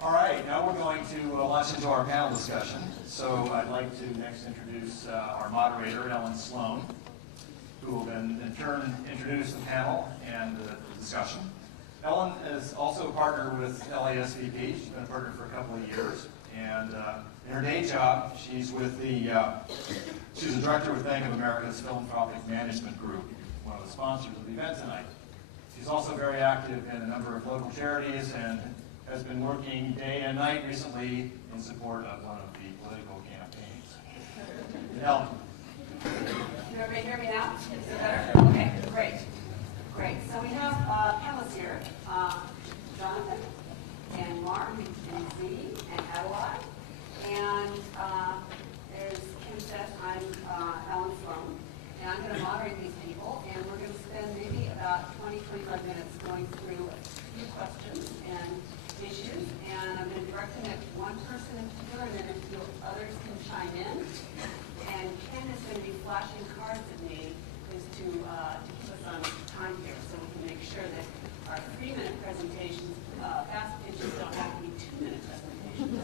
All right, now we're going to launch into our panel discussion. So I'd like to next introduce our moderator, Ellen Sloan, who will then in turn introduce the panel and the discussion. Ellen is also a partner with LASVP. She's been a partner for a couple of years. And in her day job, she's with she's a director with Bank of America's Philanthropic Management Group, one of the sponsors of the event tonight. She's also very active in a number of local charities and has been working day and night recently in support of one of the political campaigns. Ellen. Can everybody hear me now? Is it better? Okay, great. Great. So we have panelists here, Jonathan and Mark and Z and Adelaide. And there's Kim Seth, I'm Ellen Sloan. And I'm going to moderate these people, and we're going to spend maybe about 20-25 minutes going through a few questions and issues, and I'm going to direct them at one person in particular, and then a few others can chime in. And Ken is going to be flashing cards at me to keep us on time here, so we can make sure that our 3-minute presentations, fast pitches don't have to be 2-minute presentations.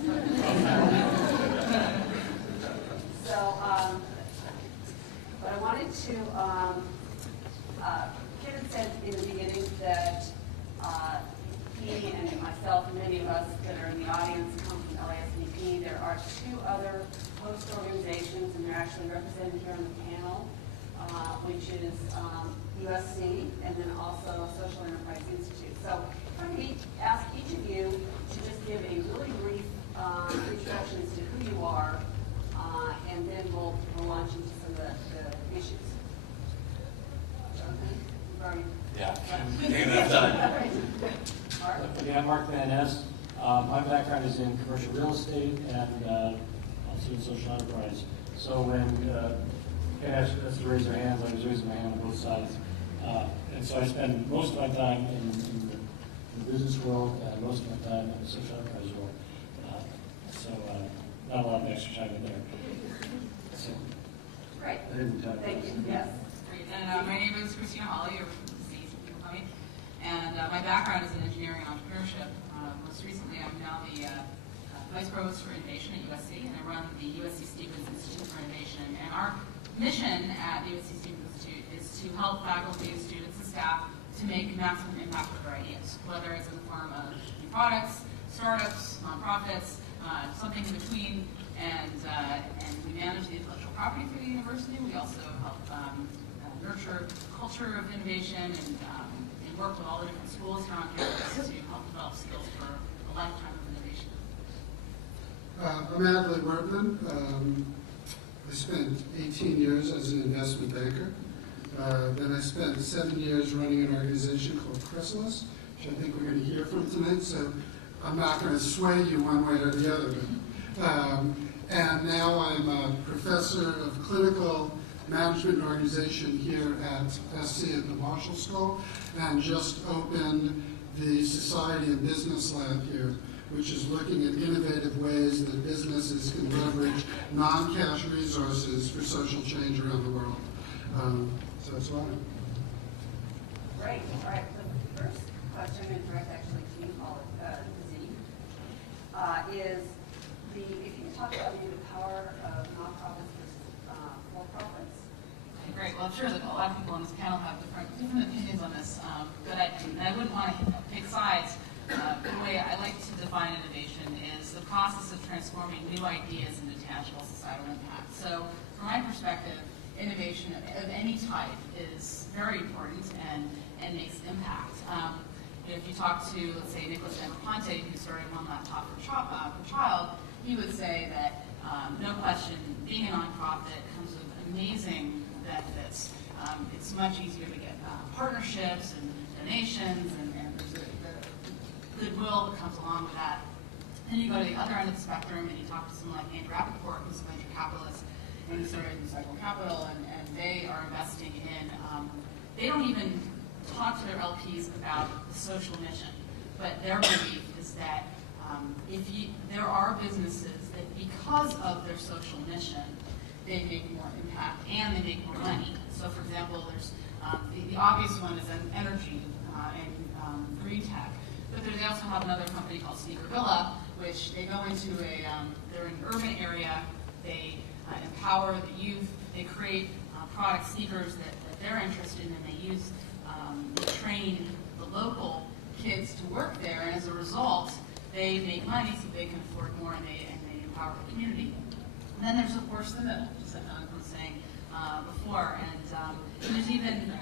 So, but I wanted to, Ken had said in the beginning that he and myself and many of us that are in the audience come from LASVP. There are 2 other host organizations, and they're actually represented here on the panel, which is USC and then also Social Enterprise Institute. So I'm going to ask each of you to just give a really brief introduction as to who you are, and then we'll launch into some of the issues. Jonathan, you've already... Yeah, taking enough time. Mark? Yeah, I'm Mark Van Ness. My background is in commercial real estate and also in social enterprise. So when Ken asked us to raise our hands, I was raising my hand on both sides. And so I spend most of my time in the business world and most of my time in the social enterprise world. So not a lot of extra time in there. So, Great. I didn't tell you. Thank you. Yes. Great. And my name is Christina Hawley, or Z, and my background is in engineering and entrepreneurship. Most recently, I'm now the Vice Provost for Innovation at USC, and I run the USC Stevens Institute for Innovation. And our mission at the USC Stevens Institute is to help faculty, students, and staff to make maximum impact with their ideas, whether it's in the form of new products, startups, nonprofits, something in between. And we manage the intellectual property for the university. We also help nurture culture of innovation and work with all the different schools here on campus to help develop skills for a lifetime of innovation. I'm Adlai Wortman. I spent 18 years as an investment banker. Then I spent 7 years running an organization called Chrysalis, which I think we're going to hear from tonight, so I'm not going to sway you one way or the other. And now I'm a professor of clinical management and organization here at SC at the Marshall School, and just opened the Society and Business Lab here, which is looking at innovative ways that businesses can leverage non-cash resources for social change around the world. So that's why. Great. All right. The first question, and direct actually to you, Z, is if you could talk about maybe the power of nonprofits versus for-profits. Great. Well, I'm sure that a lot of people on this panel have different opinions on this, but I wouldn't want to pick sides. The way I like to define innovation is the process of transforming new ideas into tangible societal impact. So, from my perspective, innovation of any type is very important and makes impact. If you talk to, let's say, Nicholas Negroponte, who started One Laptop for Child, he would say that, no question, being a nonprofit comes with amazing benefits. It's much easier to get partnerships and donations, and there's the goodwill that comes along with that. Then you go to the other end of the spectrum, and you talk to someone like Andrew Rappaport, who's a venture capitalist, and he started in Cycle Capital, and they are investing in, they don't even talk to their LPs about the social mission, but their belief is that there are businesses that, because of their social mission, they make more impact and they make more money. So, for example, there's the obvious one is energy and green tech, but they also have another company called Sneaker Villa, which they go into they're in an urban area, they empower the youth, they create product speakers that they're interested in, and they train the local kids to work there, and as a result, they make money so they can afford more, and they empower the community. And then there's, of course, the middle, just like Jonathan was saying before, and there's even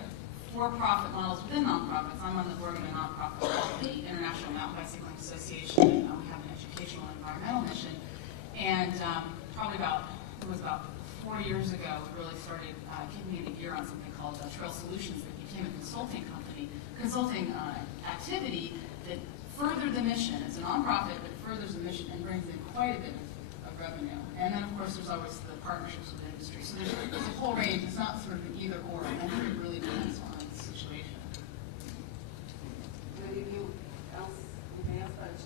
for-profit models within nonprofits. I'm on the board of a nonprofit called the International Mountain Bicycling Association, and we have an educational and environmental mission. And it was about 4 years ago, we really started kicking into gear on something called Trail Solutions that became a consulting activity that furthered the mission. It's a nonprofit, but furthers the mission and brings in quite a bit of revenue. And then, of course, there's always the partnerships with the industry. So there's a whole range. It's not sort of an either or. I think it really depends on the situation. Anything else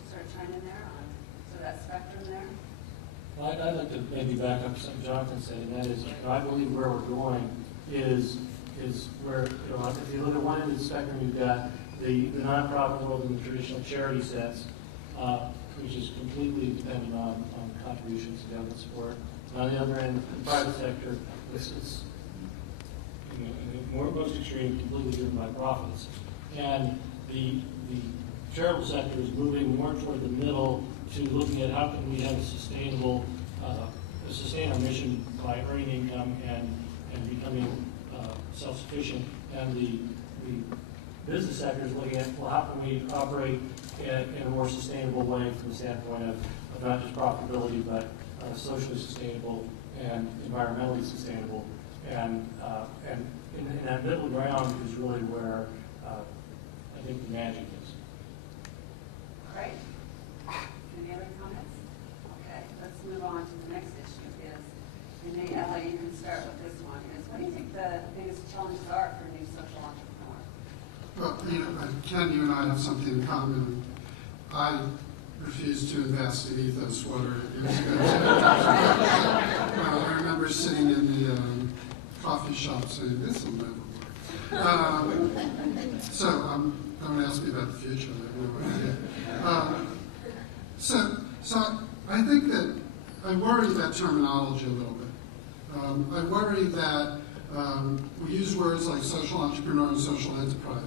sort of chime in there on that spectrum there? Well, I'd like to maybe back up something Jonathan said, and that is, I believe where we're going is where, if you look at one end of the spectrum, you've got the nonprofit world and the traditional charity sense, which is completely dependent on contributions to government support. And on the other end, the private sector, it's most extreme, completely driven by profits. And the charitable sector is moving more toward the middle to looking at how can we have a sustain our mission by earning income and becoming self-sufficient. And the business sector is looking at, well, how can we operate in a more sustainable way from the standpoint of not just profitability, but socially sustainable and environmentally sustainable. And in that middle ground is really where I think the magic is. Great. Any other comments? Okay, let's move on to the next issue. And maybe Ella, you can start with this one. What do you think the biggest challenges are for new social entrepreneurs? Well, Ken, you and I have something in common. I refused to invest in Ethos Water years ago. I remember sitting in the coffee shop saying, this will never work. So don't ask me about the future. I have no idea. So I think that I worry that terminology a little bit. I worry that we use words like social entrepreneur and social enterprise,